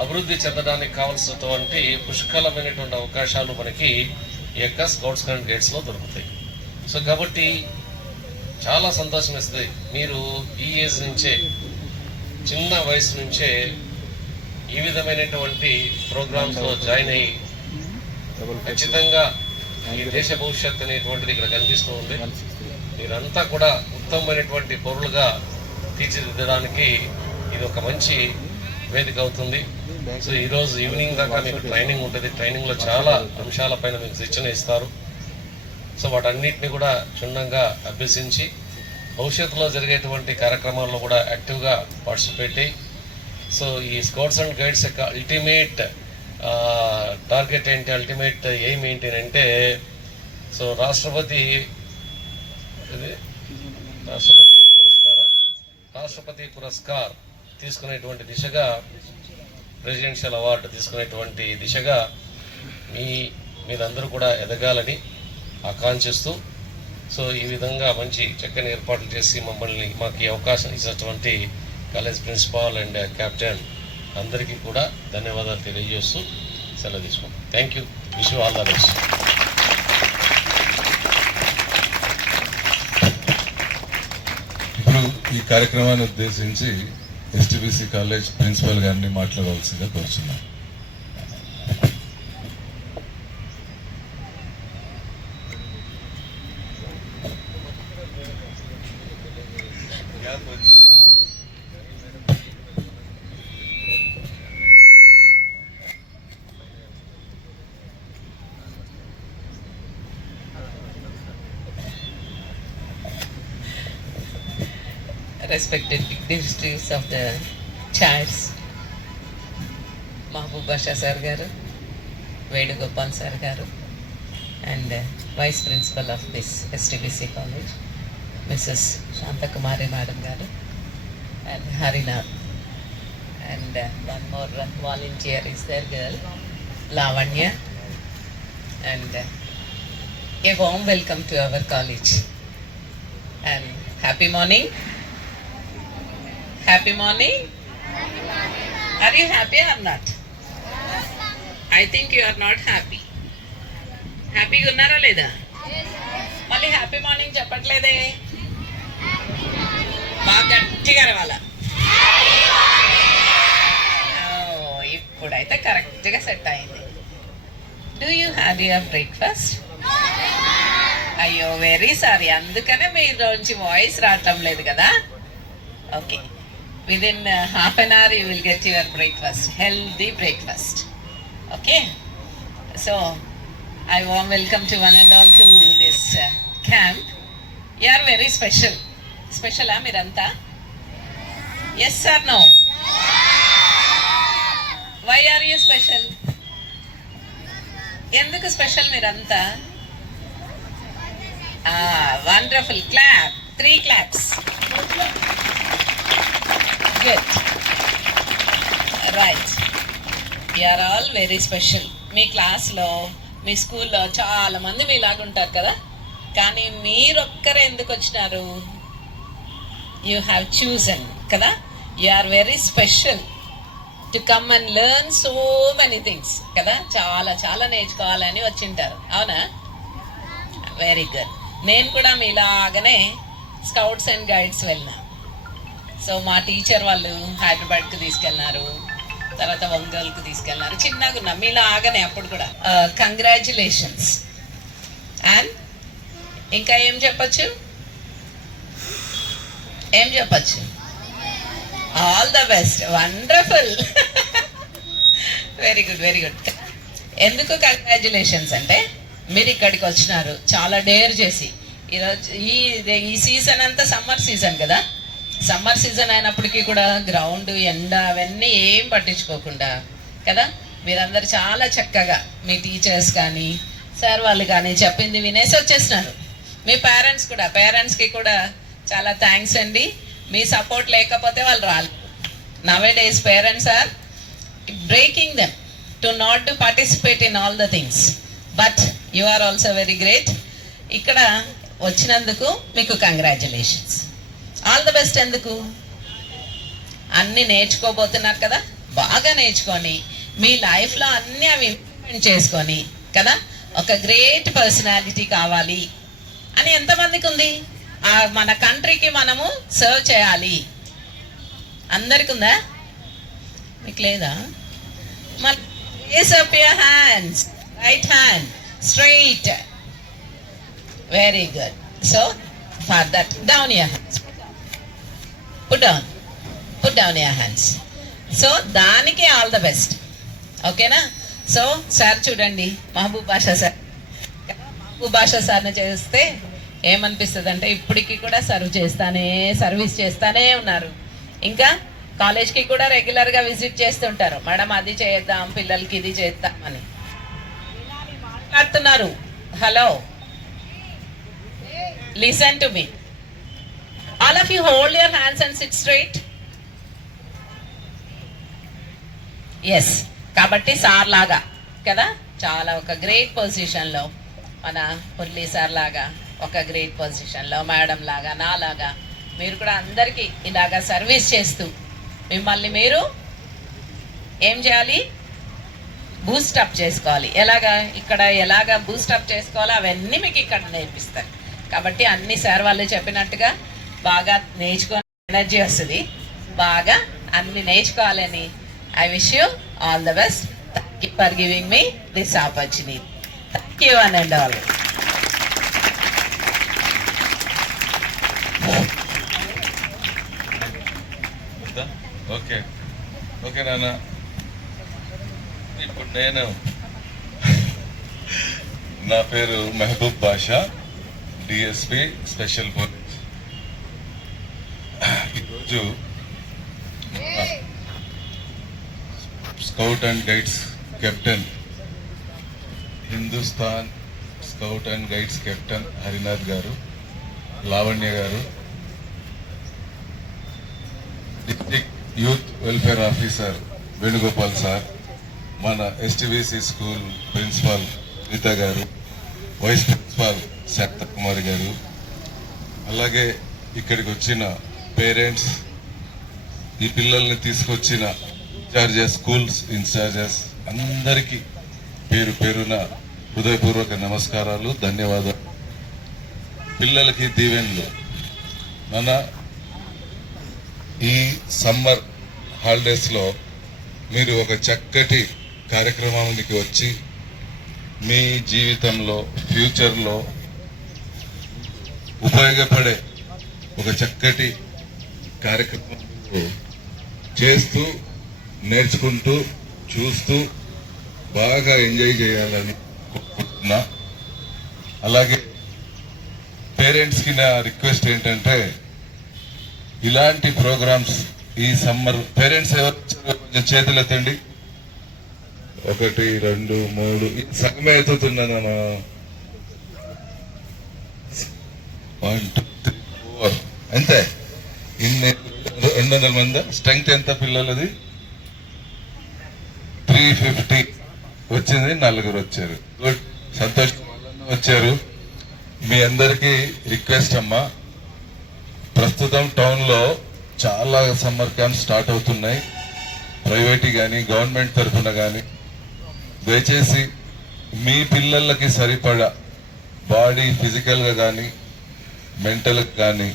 అభివృద్ధి చెందడానికి కావాల్సినటువంటి పుష్కలమైనటువంటి అవకాశాలు మనకి ఈ యొక్క స్కౌట్స్ అండ్ గైడ్స్లో దొరుకుతాయి. సో కాబట్టి చాలా సంతోషం వేస్తుంది. మీరు ఈ ఏజ్ నుంచే, చిన్న వయసు నుంచే ఈ విధమైనటువంటి ప్రోగ్రామ్స్లో జాయిన్ అయ్యి ఖచ్చితంగా ఈ దేశ భవిష్యత్తు అనేటువంటిది ఇక్కడ కనిపిస్తూ ఉంది. మీరంతా కూడా ఉత్తమమైనటువంటి పౌరులుగా తీర్చిదిద్దడానికి ఇది ఒక మంచి వేదిక అవుతుంది. సో ఈరోజు ఈవినింగ్ దాకా మీకు ట్రైనింగ్ ఉంటుంది. ట్రైనింగ్లో చాలా అంశాలపైన మీకు శిక్షణ ఇస్తారు. సో వాటన్నిటిని కూడా క్షుణ్ణంగా అభ్యసించి భవిష్యత్తులో జరిగేటువంటి కార్యక్రమాల్లో కూడా యాక్టివ్గా పార్టిసిపేట్ అయ్యి, సో ఈ స్కౌట్స్ అండ్ గైడ్స్ యొక్క అల్టిమేట్ టార్గెట్ ఏంటి, అల్టిమేట్ ఎయిమ్ ఏంటి అంటే, సో రాష్ట్రపతి పురస్కార్ తీసుకునేటువంటి దిశగా, ప్రెసిడెన్షియల్ అవార్డు తీసుకునేటువంటి దిశగా మీరందరూ కూడా ఎదగాలని ఆకాంక్షిస్తూ, సో ఈ విధంగా మంచి చక్కని ఏర్పాట్లు చేసి మాకు ఈ అవకాశం ఇచ్చినటువంటి కాలేజ్ ప్రిన్సిపాల్ అండ్ కెప్టెన్ అందరికీ కూడా ధన్యవాదాలు తెలియజేస్తూ సెలవు తీసుకుంటాం. Thank you. Wish you all the best. ఇప్పుడు ఈ కార్యక్రమాన్ని ఉద్దేశించి ఎస్టీబీసీ కాలేజ్ ప్రిన్సిపల్ గారిని మాట్లాడవలసిందిగా కోరుచున్నాను. Respected dignitaries of the chairs, Mahbub Basha sir garu, Vedugopal sir garu, and Vice Principal of this STBC College, Mrs. Shantakumari Madam garu, and Harinath, and one more volunteer is there, girl, Lavanya, and a warm welcome to our college, and happy morning. Happy morning. Are you happy or not? I think you are not happy. Happy gunnara leda? Malli happy morning cheppatledhe. Baga gట్టిగా అరవాల. Oh, ఇప్పుడైతే correct గా set అయింది. Do you have your breakfast? అయ్యో very sorry, అందుకనే మీలోంచి voice రావటం లేదు కదా. Okay, within half an hour you will get your breakfast, healthy breakfast. Okay, so I warm welcome to one and all to this camp. You are very special. Special miranta? Yes or no? Why are you special? Enduku special miranta? Wonderful. Clap. 3 claps. Good. Right. We are all very special. మీ క్లాస్లో, మీ స్కూల్లో చాలా మంది మీలాగా ఉంటారు కదా, కానీ మీరొక్కరే ఎందుకు వచ్చినారు? యూ హ్యావ్ చూజన్ కదా, you are very special to come and learn so many things కదా. చాలా చాలా నేర్చుకోవాలని వచ్చింటారు, అవునా? Very good. నేను కూడా మీలాగానే స్కౌట్స్ అండ్ గైడ్స్ వెళ్ళినా. సో మా టీచర్ వాళ్ళు హైదరాబాద్కి తీసుకెళ్ళినారు, తర్వాత ఒంగోలుకు తీసుకెళ్ళినారు. చిన్నగా ఉన్నా మీలాగానే అప్పుడు కూడా. కంగ్రాచ్యులేషన్స్. అండ్ ఇంకా ఏం చెప్పచ్చు? ఏం చెప్పచ్చు? All the best. Wonderful. Very good, very good. ఎందుకు కంగ్రాచ్యులేషన్స్ అంటే, మీరు ఇక్కడికి వచ్చినారు చాలా డేర్ చేసి. ఈరోజు ఈ సీజన్ అంతా సమ్మర్ సీజన్ కదా, సమ్మర్ సీజన్ అయినప్పటికీ కూడా గ్రౌండ్, ఎండ అవన్నీ ఏం పట్టించుకోకుండా కదా, మీరందరూ చాలా చక్కగా మీ టీచర్స్ కానీ సార్ వాళ్ళు కానీ చెప్పింది వినేసి వచ్చేసినారు. మీ పేరెంట్స్కి కూడా చాలా థ్యాంక్స్ అండి. మీ సపోర్ట్ లేకపోతే వాళ్ళు రాలేదు. Nowadays parents are breaking them to not to participate in all the things, but you are also very great. ఇక్కడ వచ్చినందుకు మీకు కంగ్రాచ్యులేషన్స్. All the best. ఎందుకు? అన్నీ నేర్చుకోబోతున్నారు కదా, బాగా నేర్చుకొని మీ లైఫ్లో అన్నీ అవి ఇంప్లిమెంట్ చేసుకొని కదా ఒక గ్రేట్ పర్సనాలిటీ కావాలి అని ఎంతమందికి ఉంది? మన కంట్రీకి మనము సర్వ్ చేయాలి అందరికి ఉందా? మీకు లేదా? మరి raise up your hands, right hand straight, very good. So for that, down your hands, put down your hands. So దానికి ఆల్ ద బెస్ట్, ఓకేనా? సో సార్ చూడండి, మహబూబ్ బాషా సార్, మహబూబ్ బాషా సార్ని చేస్తే ఏమనిపిస్తుంది అంటే ఇప్పటికి కూడా సర్వీస్ చేస్తానే ఉన్నారు. ఇంకా కాలేజ్కి కూడా రెగ్యులర్గా విజిట్ చేస్తుంటారు. మేడం అది చేద్దాం, పిల్లలకి ఇది చేద్దాం అని మాట్లాడుతున్నారు. Hello, listen to me, all of you hold your hands and sit straight. Yes, కాబట్టి సార్ లాగా కదా చాలా ఒక గ్రేట్ పొజిషన్లో, మన మురళీ సార్ లాగా ఒక గ్రేట్ పొజిషన్లో, మేడం లాగా, నాలాగా మీరు కూడా అందరికీ ఇలాగా సర్వీస్ చేస్తూ మిమ్మల్ని మీరు ఏం చేయాలి? బూస్టప్ చేసుకోవాలి. ఎలాగా బూస్టప్ చేసుకోవాలో అవన్నీ మీకు ఇక్కడ నేర్పిస్తారు. కాబట్టి అన్ని సార్ వాళ్ళు చెప్పినట్టుగా బాగా నేర్చుకొని ఎనర్జీ వస్తుంది, బాగా అన్ని నేర్చుకోవాలని. I wish you all the best. Thank you for giving me this opportunity. Thank you one and all. Okay okay నాన్న, ఇప్పుడు నేను, నా పేరు మహబూబ్ బాషా, డిఎస్పి స్పెషల్ పోలీస్. ఈరోజు scout and guides captain, Hindustan scout and guides captain Harinath గారు, లావణ్య గారు, district youth welfare officer Venugopal sir, మన ఎస్టీవీసీ school principal Gita గారు, వైస్ ప్రిన్సిపాల్ శాంతకుమారి గారు, అలాగే ఇక్కడికి వచ్చిన పేరెంట్స్, ఈ పిల్లల్ని తీసుకొచ్చిన ఇన్ఛార్జెస్, స్కూల్స్ ఇన్ఛార్జెస్ అందరికీ పేరు పేరున హృదయపూర్వక నమస్కారాలు, ధన్యవాదాలు. పిల్లలకి దీవెనలు. నాన్న, ఈ సమ్మర్ హాలిడేస్లో మీరు ఒక చక్కటి కార్యక్రమానికి వచ్చి మీ జీవితంలో ఫ్యూచర్లో ఉపయోగపడే ఒక చక్కటి కార్యక్రమం చేస్తూ, నేర్చుకుంటూ, చూస్తూ బాగా ఎంజాయ్ చేయాలని కోరుకుంటున్నా. అలాగే పేరెంట్స్కి నా రిక్వెస్ట్ ఏంటంటే, ఇలాంటి ప్రోగ్రామ్స్ ఈ సమ్మర్, పేరెంట్స్ ఎవరు కొంచెం చేతులు ఎత్తండి. 1 2 3 సగమే ఎత్తుతున్నాను. 1 2 3 4 అంతే. ఇన్ని 200 మంది స్ట్రెంగ్త్ ఎంత పిల్లలది? 350 వచ్చింది. 4 వచ్చారు. గుడ్, సంతోషం వచ్చారు. మీ అందరికీ రిక్వెస్ట్ అమ్మా, ప్రస్తుతం టౌన్లో చాలా సమ్మర్ క్యాంప్స్ స్టార్ట్ అవుతున్నాయి, ప్రైవేట్ కానీ గవర్నమెంట్ తరఫున కానీ. దయచేసి మీ పిల్లలకి సరిపడా బాడీ ఫిజికల్గా కానీ మెంటల్గా కానీ